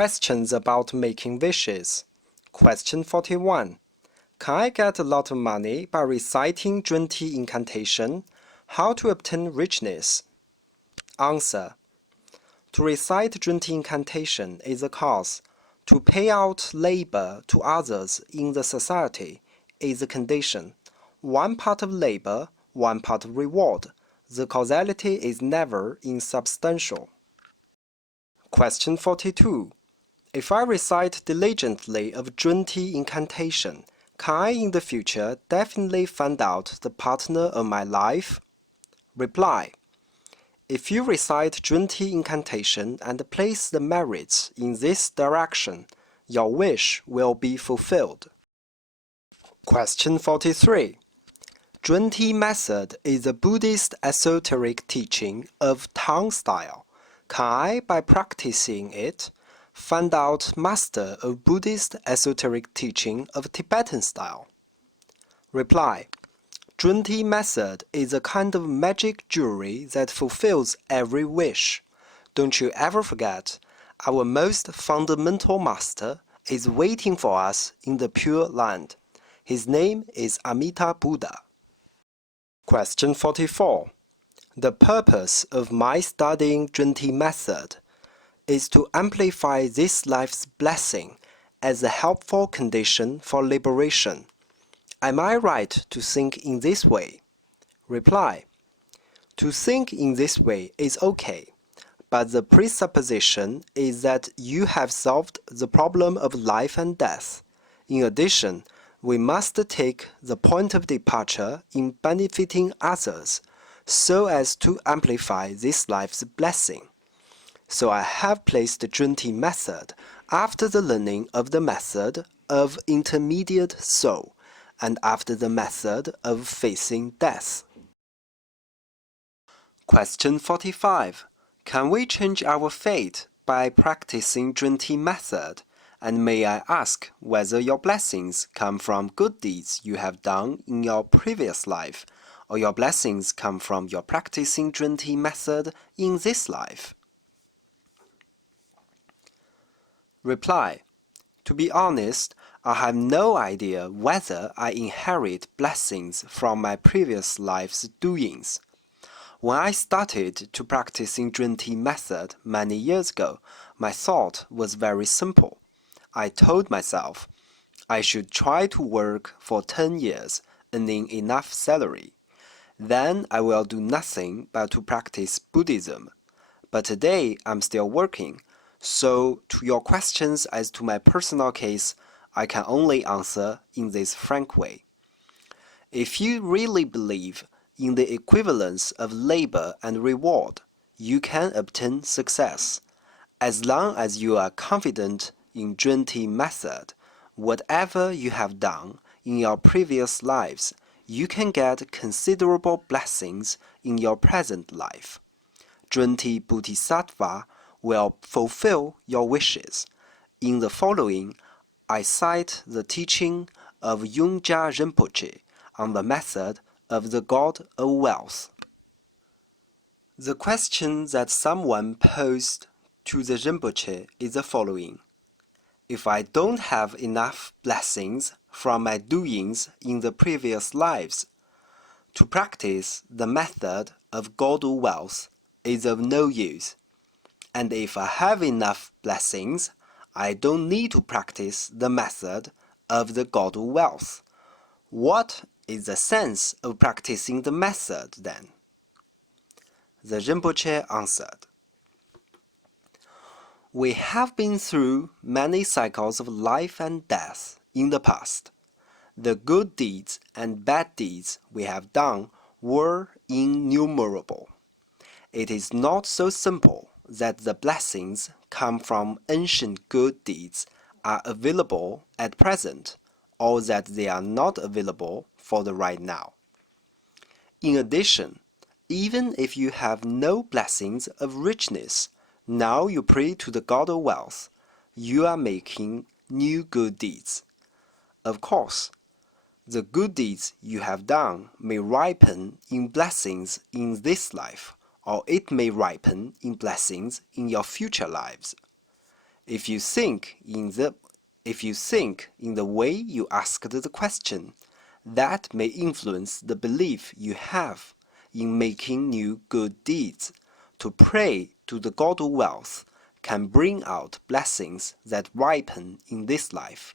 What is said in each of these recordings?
Questions about making wishes. Question 41. Can I get a lot of money by reciting Zhunti incantation? How to obtain richness? Answer. To recite Zhunti incantation is a cause. To pay out labor to others in the society is a condition. One part of labor, one part of reward. The causality is never insubstantial. Question 42. If I recite diligently of Zhunti incantation, can I in the future definitely find out the partner of my life? Reply. If you recite Zhunti incantation and place the merits in this direction, your wish will be fulfilled. Question 43. Zhunti method is a Buddhist esoteric teaching of Tang style. Can I, by practicing it, find out master of Buddhist esoteric teaching of Tibetan style? Reply. Zhunti method is a kind of magic jewelry that fulfills every wish. Don't you ever forget, our most fundamental master is waiting for us in the Pure Land. His name is Amita Buddha. Question 44. The purpose of my studying Zhunti method is to amplify this life's blessing as a helpful condition for liberation. Am I right to think in this way? Reply. To think in this way is okay, but the presupposition is that you have solved the problem of life and death. In addition, we must take the point of departure in benefiting others so as to amplify this life's blessing. So I have placed the Zhunti method after the learning of the method of intermediate soul and after the method of facing death. Question 45. Can we change our fate by practicing Zhunti method? And may I ask whether your blessings come from good deeds you have done in your previous life, or your blessings come from your practicing Zhunti method in this life? Reply. To be honest, I have no idea whether I inherit blessings from my previous life's doings. When I started to practicing Zhunti method many years ago, my thought was very simple. I told myself I should try to work for 10 years, earning enough salary. Then I will do nothing but to practice Buddhism. But today I'm still working, so to your questions as to my personal case, I can only answer in this frank way. If you really believe in the equivalence of labor and reward, you can obtain success. As long as you are confident in Zhunti method, whatever you have done in your previous lives, you can get considerable blessings in your present life. Zhunti Bodhisattva will fulfill your wishes. In the following, I cite the teaching of Yongjia Rinpoche on the method of the God of Wealth. The question that someone posed to the Rinpoche is the following. If I don't have enough blessings from my doings in the previous lives, to practice the method of God of Wealth is of no use. And if I have enough blessings, I don't need to practice the method of the God of Wealth. What is the sense of practicing the method then? The Rinpoche answered, we have been through many cycles of life and death in the past. The good deeds and bad deeds we have done were innumerable. It is not so simple that the blessings come from ancient good deeds are available at present, or that they are not available for the right now. In addition, even if you have no blessings of richness, now you pray to the God of Wealth, you are making new good deeds. Of course, the good deeds you have done may ripen in blessings in this life, or it may ripen in blessings in your future lives. If you think in the way you asked the question, that may influence the belief you have in making new good deeds. To pray to the God of wealth can bring out blessings that ripen in this life.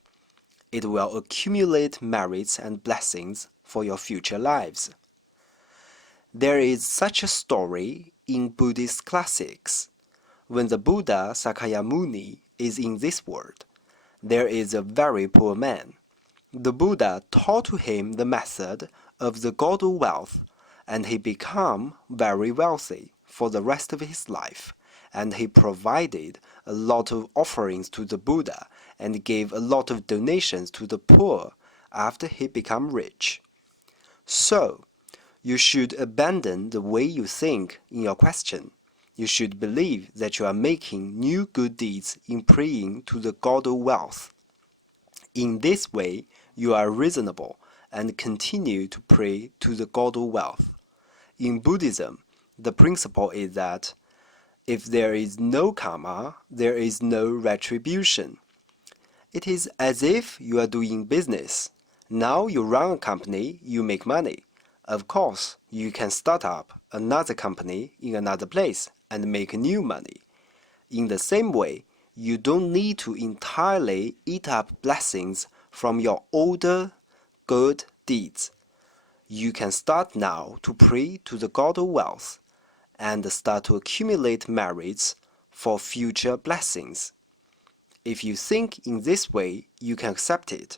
It will accumulate merits and blessings for your future lives. There is such a story in Buddhist classics. When the Buddha Sakyamuni is in this world, there is a very poor man. The Buddha taught to him the method of the God of wealth, and he became very wealthy for the rest of his life, and he provided a lot of offerings to the Buddha and gave a lot of donations to the poor after he became rich. So, you should abandon the way you think in your question. You should believe that you are making new good deeds in praying to the God of wealth. In this way, you are reasonable and continue to pray to the God of wealth. In Buddhism, the principle is that if there is no karma, there is no retribution. It is as if you are doing business. Now you run a company, you make money. Of course, you can start up another company in another place and make new money. In the same way, you don't need to entirely eat up blessings from your older good deeds. You can start now to pray to the God of wealth and start to accumulate merits for future blessings. If you think in this way, you can accept it.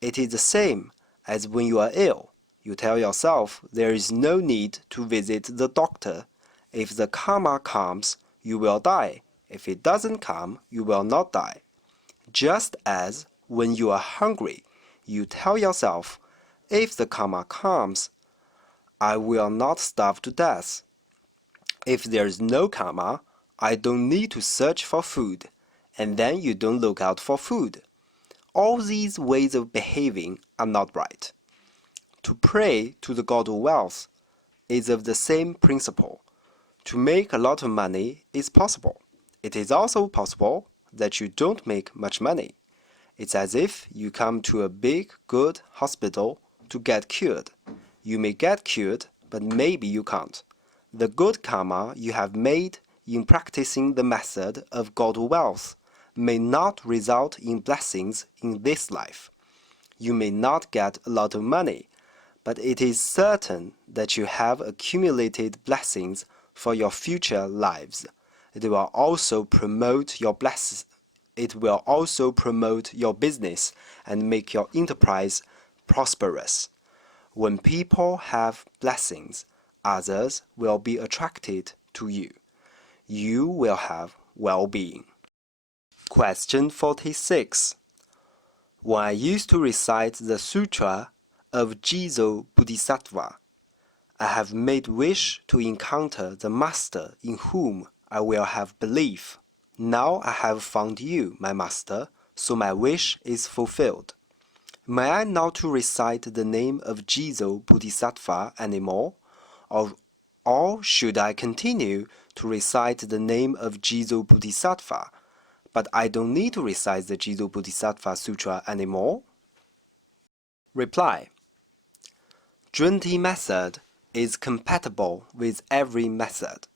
It is the same as when you are ill. You tell yourself there is no need to visit the doctor. If the karma comes, you will die. If it doesn't come, you will not die. Just as when you are hungry, you tell yourself, if the karma comes, I will not starve to death. If there is no karma, I don't need to search for food, and then you don't look out for food. All these ways of behaving are not right. To pray to the God of wealth is of the same principle. To make a lot of money is possible. It is also possible that you don't make much money. It's as if you come to a big, good hospital to get cured. You may get cured, but maybe you can't. The good karma you have made in practicing the method of God of wealth may not result in blessings in this life. You may not get a lot of money, but it is certain that you have accumulated blessings for your future lives. It will also promote your business and make your enterprise prosperous. When people have blessings, others will be attracted to you. You will have well-being. Question 46. When I used to recite the Sutra of Jizo Bodhisattva, I have made wish to encounter the Master in whom I will have belief. Now I have found you, my Master, so my wish is fulfilled. May I not to recite the name of Jizo Bodhisattva anymore? Or should I continue to recite the name of Jizo Bodhisattva, but I don't need to recite the Jizo Bodhisattva Sutra anymore? Reply. Zhunti method is compatible with every method.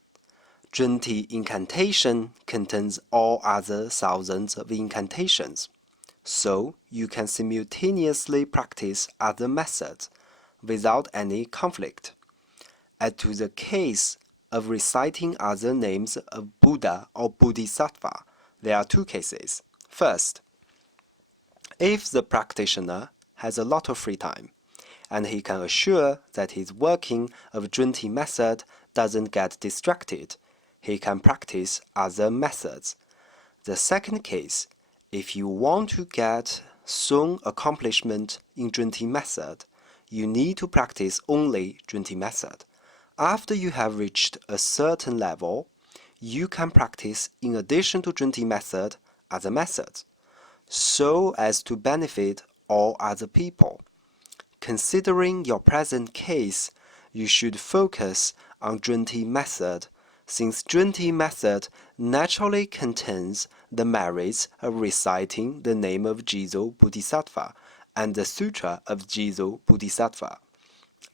Zhunti incantation contains all other thousands of incantations, so you can simultaneously practice other methods without any conflict. As to the case of reciting other names of Buddha or Bodhisattva, there are two cases. First, if the practitioner has a lot of free time, and he can assure that his working of Zhunti method doesn't get distracted, he can practice other methods. The second case, if you want to get soon accomplishment in Zhunti method, you need to practice only Zhunti method. After you have reached a certain level, you can practice in addition to Zhunti method other methods, so as to benefit all other people. Considering your present case, you should focus on Zhunti method since Zhunti method naturally contains the merits of reciting the name of Jizo Bodhisattva and the Sutra of Jizo Bodhisattva.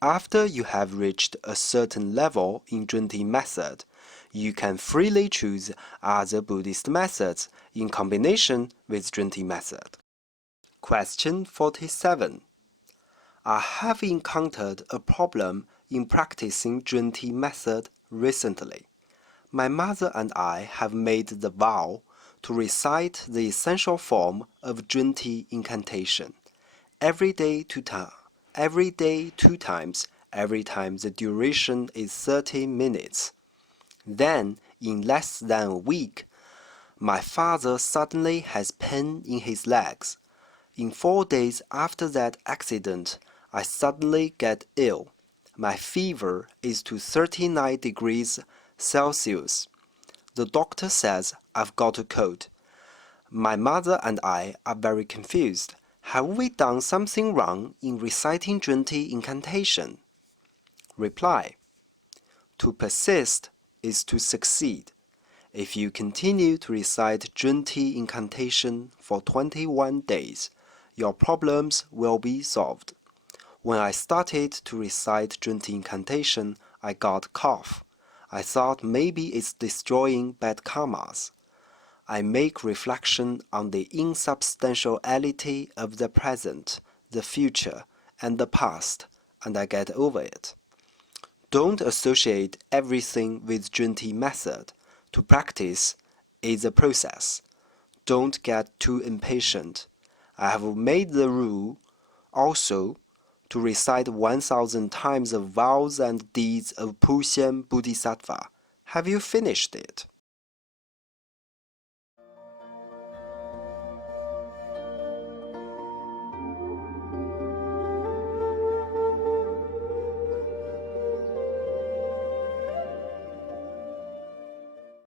After you have reached a certain level in Zhunti method, you can freely choose other Buddhist methods in combination with Zhunti method. Question 47. I have encountered a problem in practicing Zhunti method recently. My mother and I have made the vow to recite the essential form of Zhunti incantation every day 2 times, every time the duration is 30 minutes. Then, in less than a week, my father suddenly has pain in his legs. In 4 days after that accident, I suddenly get ill. My fever is to 39 degrees Celsius. The doctor says I've got a cold. My mother and I are very confused. Have we done something wrong in reciting Zhunti incantation? Reply. To persist is to succeed. If you continue to recite Zhunti incantation for 21 days, your problems will be solved. When I started to recite Zhunti incantation, I got cough. I thought maybe it's destroying bad karmas. I make reflection on the insubstantiality of the present, the future, and the past, and I get over it. Don't associate everything with Zhunti method. To practice is a process. Don't get too impatient. I have made the rule also to recite 1,000 times the vows and deeds of Puxian Bodhisattva. Have you finished it?